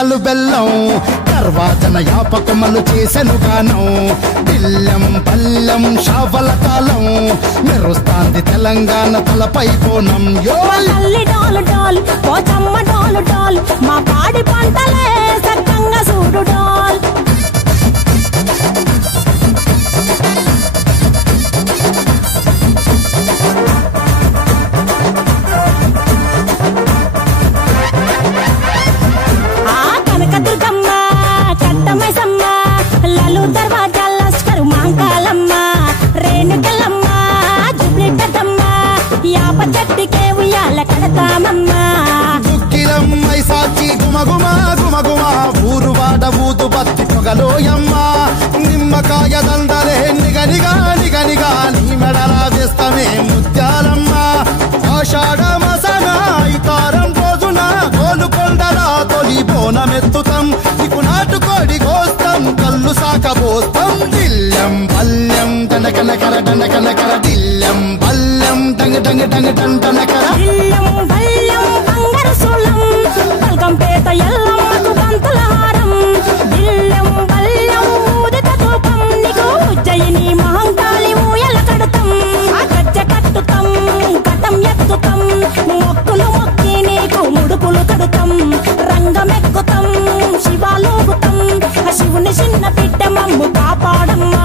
చిటికలు బెల్లం తర్వాతన యాపకమలు చేసెను గానం దిల్లెం పల్లెం షావల కాలం మెరుస్తాంది తెలంగాణ తలపై కోణం తల్లి డోలు డోల్ పోచమ్మ డోలు డోల్ మా పాడి పంటలే సక్కంగా చూడు డోల్ కనకదుర్గమ్మ కట్టమైసమ్మ లలు దర్వాజా లస్కరు మాంకాలమ్మ రేణుకలమ్మ జుబ్లిటమ్మ యాప చెట్టుకే ఉయ్యాల కడతామమ్మ దుక్కిలమ్మై సాచి గుమగుమ గుమగుమ ఊరు వాడ ఊదు బత్తి పొగలోయమ్మ నిమ్మకాయ దండలే నిగనిగా నిగనిగా నీ మెడలా వేస్తమే ముత్యాలమ్మ ఆషాఢ మసన ఇతారం రోజున గోలుకొండలా తొలి బోనమెత్తుతాం నీకు నాటుకోడి కోస్తాం కళ్ళు సాకబోస్తాం దిల్లెం పల్లెం దండకనకర దండకనకర దిల్లెం పల్లెం డంగ డంగ డంగ డండనకర దిల్లెం పల్లెం బంగారు సోళం పల్కంపేట ఎల్లమ్మకు బంతుల హారం దిల్లెం పల్లెం ఉదిత ధూపం నీకు ఉజ్జయిని మహంకాళి ఊయల కడుతాం గజ్జ కట్టుతాం కటం ఎత్తుతాం మొక్కులు మొక్కి నీకు ముడుపులు కడుతాం రంగమెక్కుతాం శివాలోగుతాం శివుని చిన్న బిడ్డ మమ్ము కాపాడమ్మా